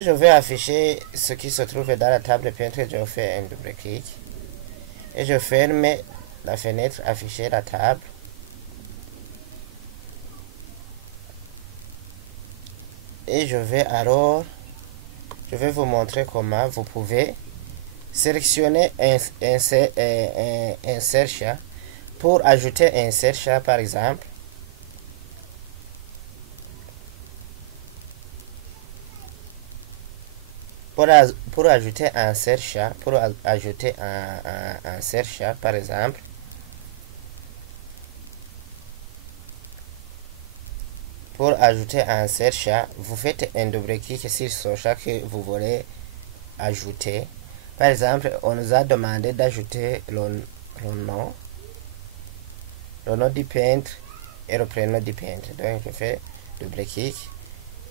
Je vais afficher ce qui se trouve dans la table peintre. Je fais un double clic et je ferme la fenêtre afficher la table. Et je vais vous montrer comment vous pouvez sélectionner un search pour ajouter un search par exemple. Pour ajouter un search, par exemple, pour ajouter un search, vous faites un double clic sur ce chat que vous voulez ajouter. Par exemple, on nous a demandé d'ajouter le nom du peintre et le prénom du peintre. Donc, je fais double clic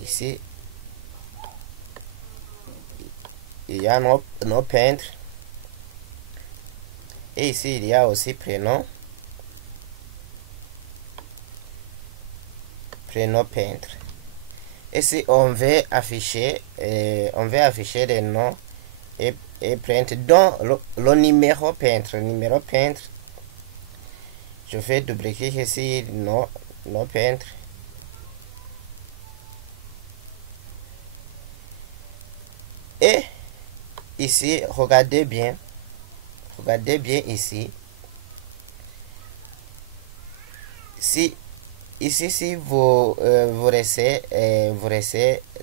ici. Il y a nos peintres et ici il y a aussi prénom peintre. Et si on veut afficher les noms et peintre dans le numéro peintre, je fais double clic ici nom peintre et ici regardez bien ici. Si vous laissez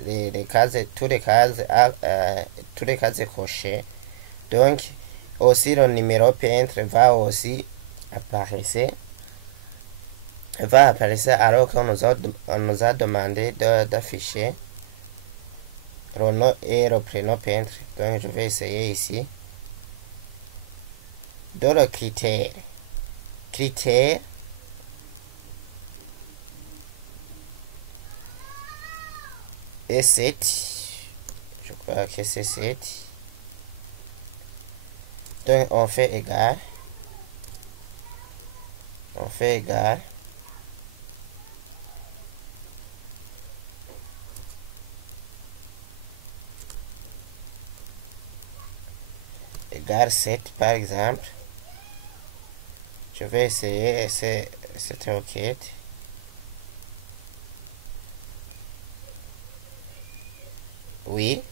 les cases, toutes les cases cochées, donc aussi le numéro peintre va aussi apparaître. Alors qu'on nous a demandé d'afficher le nom et le prénom peintre. Donc je vais essayer ici. Dans le critère et 7, je crois que c'est 7. Donc on fait égal, égal 7 par exemple. Je vais essayer cette requête. Oui,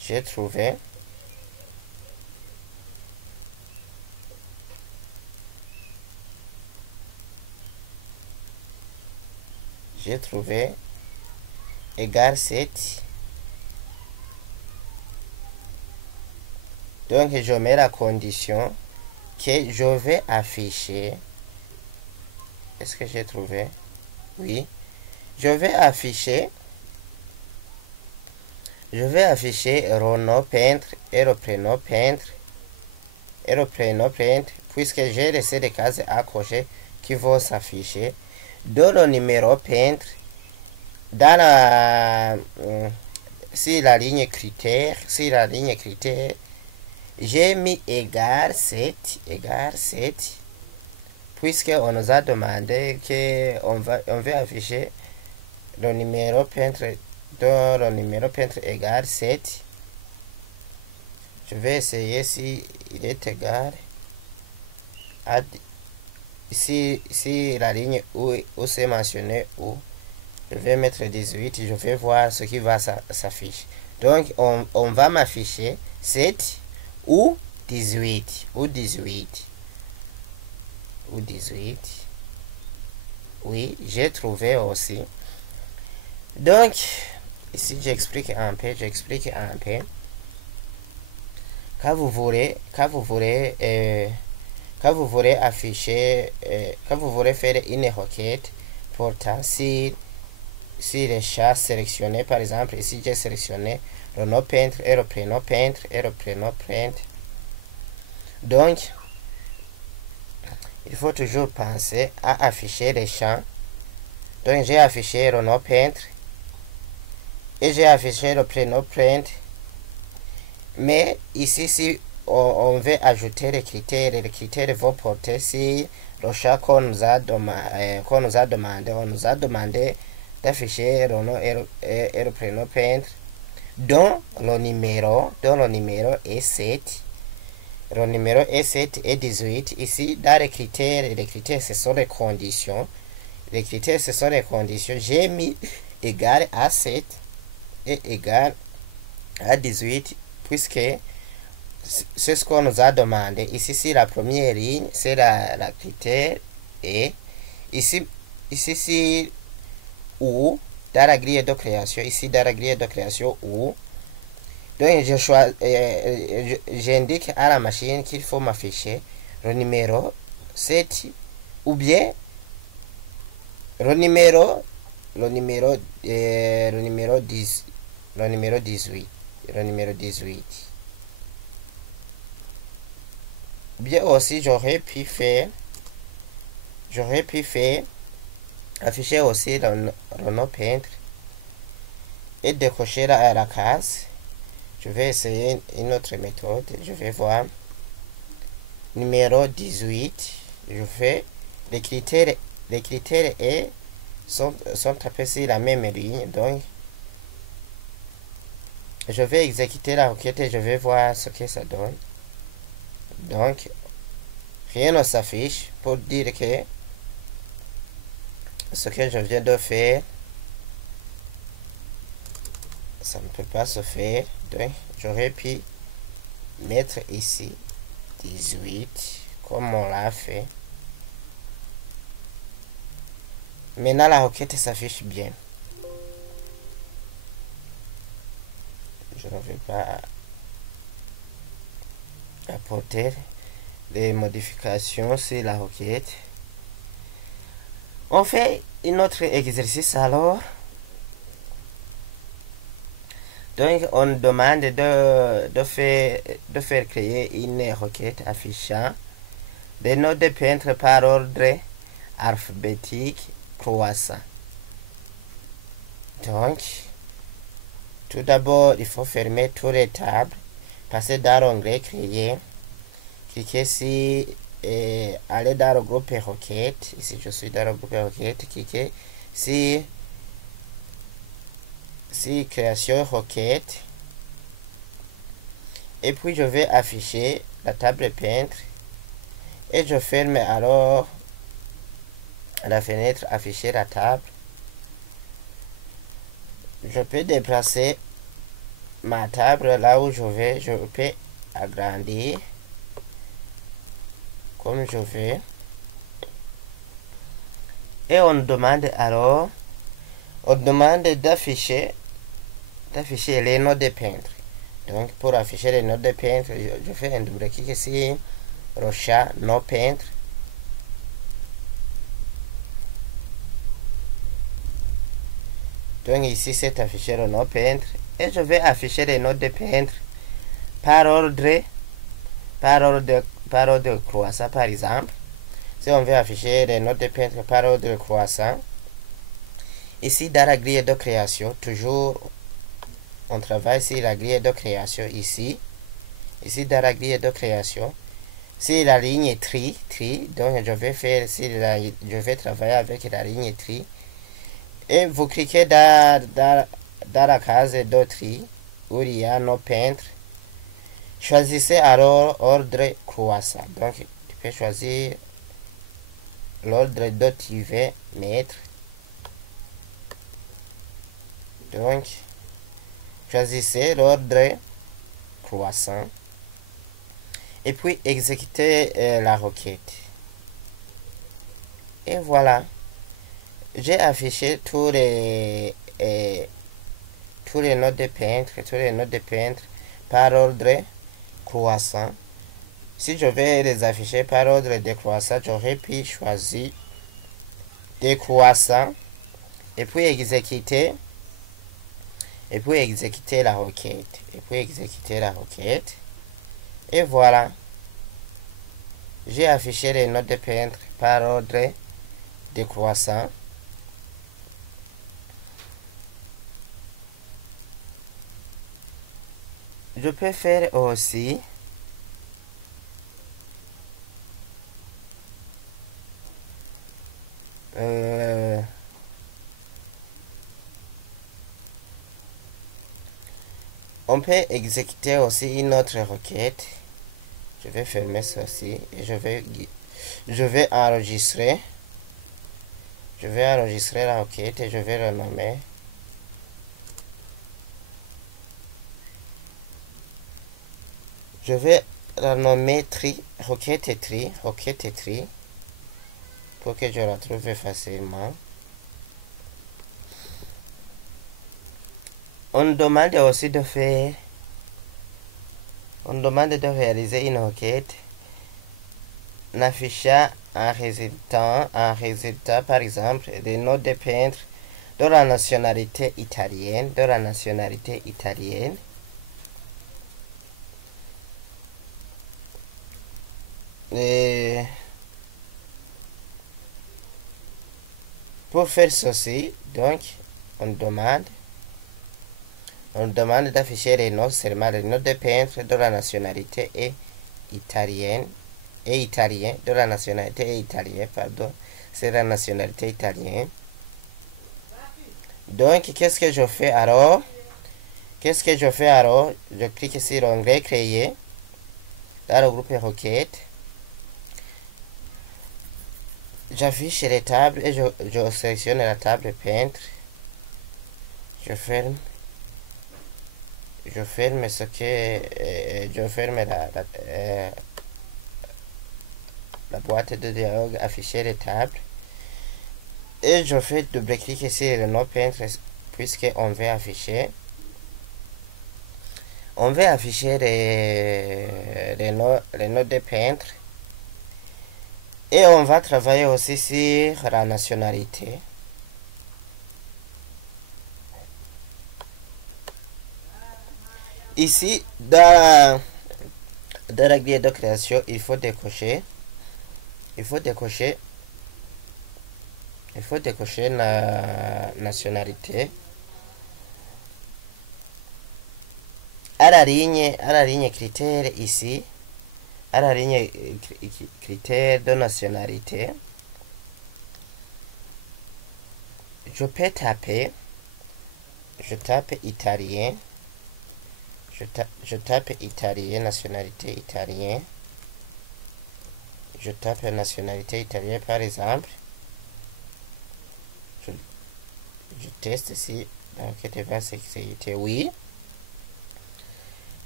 j'ai trouvé. Égal 7. Donc je mets la condition que je vais afficher. Est-ce que j'ai trouvé? Oui. Je vais afficher le nom peintre et le prénom peintre puisque j'ai laissé des cases à cocher qui vont s'afficher dans le numéro peintre dans la ligne critère. J'ai mis égal 7 puisque on nous a demandé que on veut afficher le numéro peintre dans le numéro peintre égal 7. Je vais essayer si il est égal à si la ligne où c'est mentionné où je vais mettre 18. Je vais voir ce qui va s'afficher. Donc on va m'afficher 7 ou 18 Oui, j'ai trouvé aussi. Donc ici j'explique un peu. Quand vous voulez afficher, quand vous voulez faire une requête portant si les chats sélectionnés, par exemple ici j'ai sélectionné le nom peintre et le prénom peintre donc il faut toujours penser à afficher les champs. Donc j'ai affiché le nom peintre et j'ai affiché le prénom peintre, mais ici si on veut ajouter les critères vont porter si le chat qu'on nous a demandé d'afficher le nom et le prénom peintre. dont le numéro est 7. Le numéro est 7 et 18. Ici, dans les critères ce sont les conditions. Les critères, ce sont les conditions. J'ai mis égal à 7 et égal à 18, puisque c'est ce qu'on nous a demandé. Ici, c'est la première ligne, c'est la critère. Et ici c'est ou dans la grille de création. Ici, dans la grille de création, ou. Donc, j'indique à la machine qu'il faut m'afficher le numéro 7 ou bien le numéro 10, le numéro 18. Le numéro 18. Bien aussi, j'aurais pu faire afficher aussi le nom peintre et décocher la case. Je vais essayer une autre méthode. Je vais voir numéro 18. Je fais les critères et sont tapés sur la même ligne. Donc, je vais exécuter la requête et je vais voir ce que ça donne. Donc, rien ne s'affiche pour dire que ce que je viens de faire, ça ne peut pas se faire. Donc, j'aurais pu mettre ici 18 comme on l'a fait. Maintenant, la requête s'affiche bien. Je ne vais pas apporter des modifications sur la requête. On fait un autre exercice alors. Donc, on demande de faire créer une requête affichant des noms de peintres par ordre alphabétique croissant. Donc, tout d'abord, il faut fermer toutes les tables, passer dans l'onglet créer, cliquer sur aller dans le groupe requête. Ici, je suis dans le groupe requête, cliquer sur création requête. Et puis, je vais afficher la table peintre et je ferme alors la fenêtre afficher la table. Je peux déplacer ma table là où je peux agrandir comme je veux. Et on demande alors, d'afficher les noms des peintres. Donc, pour afficher les noms des peintres, je fais un double clic ici, Rocha, nom peintre. Donc, ici, c'est affiché le nom peintre. Et je vais afficher les noms des peintres par ordre croissant, par exemple. Si on veut afficher les noms des peintres par ordre croissant, ici, dans la grille de création, toujours, on travaille sur la grille de création ici. Ici, dans la grille de création, c'est la ligne tri. Donc, je vais travailler avec la ligne tri. Et vous cliquez dans la case de tri où il y a nos peintres. Choisissez alors ordre croissant. Donc, tu peux choisir l'ordre dont tu veux mettre. Donc, choisissez l'ordre croissant. Et puis, exécutez la requête. Et voilà. J'ai affiché tous les noms de peintres, par ordre croissant. Si je vais les afficher par ordre décroissant, j'aurais pu choisir décroissant et puis exécuter la requête. Et voilà. J'ai affiché les noms de peintres par ordre décroissant. Je peux faire aussi on peut exécuter aussi une autre requête. Je vais fermer ceci et je vais enregistrer. Je vais enregistrer la requête et je vais renommer. Je vais renommer requête tri pour que je la trouve facilement. On demande aussi de réaliser une requête en affichant un résultat, par exemple, des noms de peintre de la nationalité italienne, Et pour faire ceci, donc, on demande d'afficher les noms, seulement les noms de peintre de la nationalité italienne, de la nationalité italienne, pardon, c'est la nationalité italienne. Donc, qu'est-ce que je fais alors? Je clique sur l'onglet créer dans le groupe requête. J'affiche les tables et je sélectionne la table peintre. Je ferme ce que je ferme la boîte de dialogue afficher les tables et je fais double-clic sur le nom peintre puisque on veut afficher les noms de peintre et on va travailler aussi sur la nationalité. Ici, dans la grille de création, il faut décocher la nationalité. À la ligne critères ici, à la ligne critères de nationalité, je peux taper, italien. Je tape italien, nationalité italien. Je tape nationalité italienne par exemple. Je teste si la requête va s'exécuter. Oui.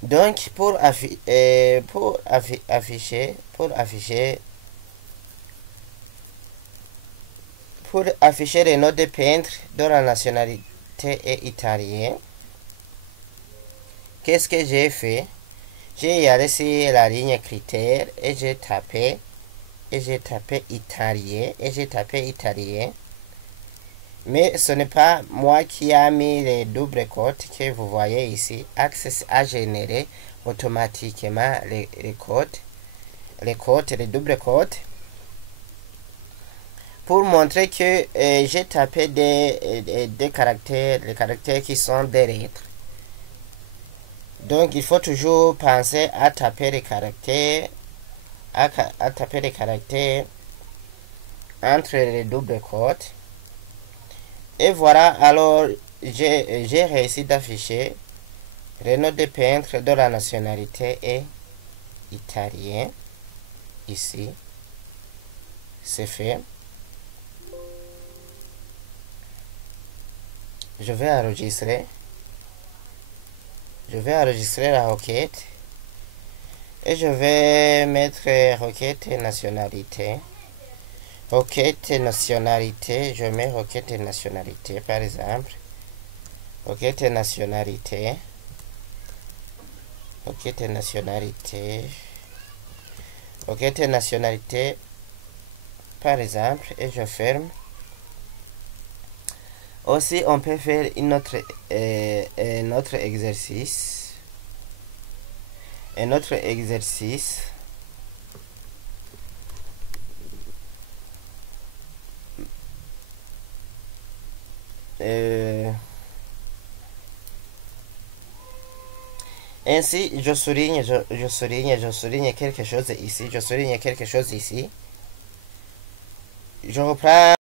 Donc pour afficher les noms de peintre de la nationalité italienne, qu'est-ce que j'ai fait? J'ai allé sur la ligne critères et j'ai tapé italien mais ce n'est pas moi qui a mis les doubles codes que vous voyez ici. Access a généré automatiquement les doubles codes pour montrer que j'ai tapé des caractères, les caractères qui sont des lettres. Donc il faut toujours penser à taper les caractères entre les doubles codes. Et voilà, alors j'ai réussi d'afficher le nom de peintre de la nationalité est italien. Ici, c'est fait. Je vais enregistrer la requête et je vais mettre requête nationalité. Je mets requête nationalité par exemple. Requête nationalité par exemple et je ferme. Aussi on peut faire un autre exercice. Ainsi, je souligne quelque chose ici. Je reprends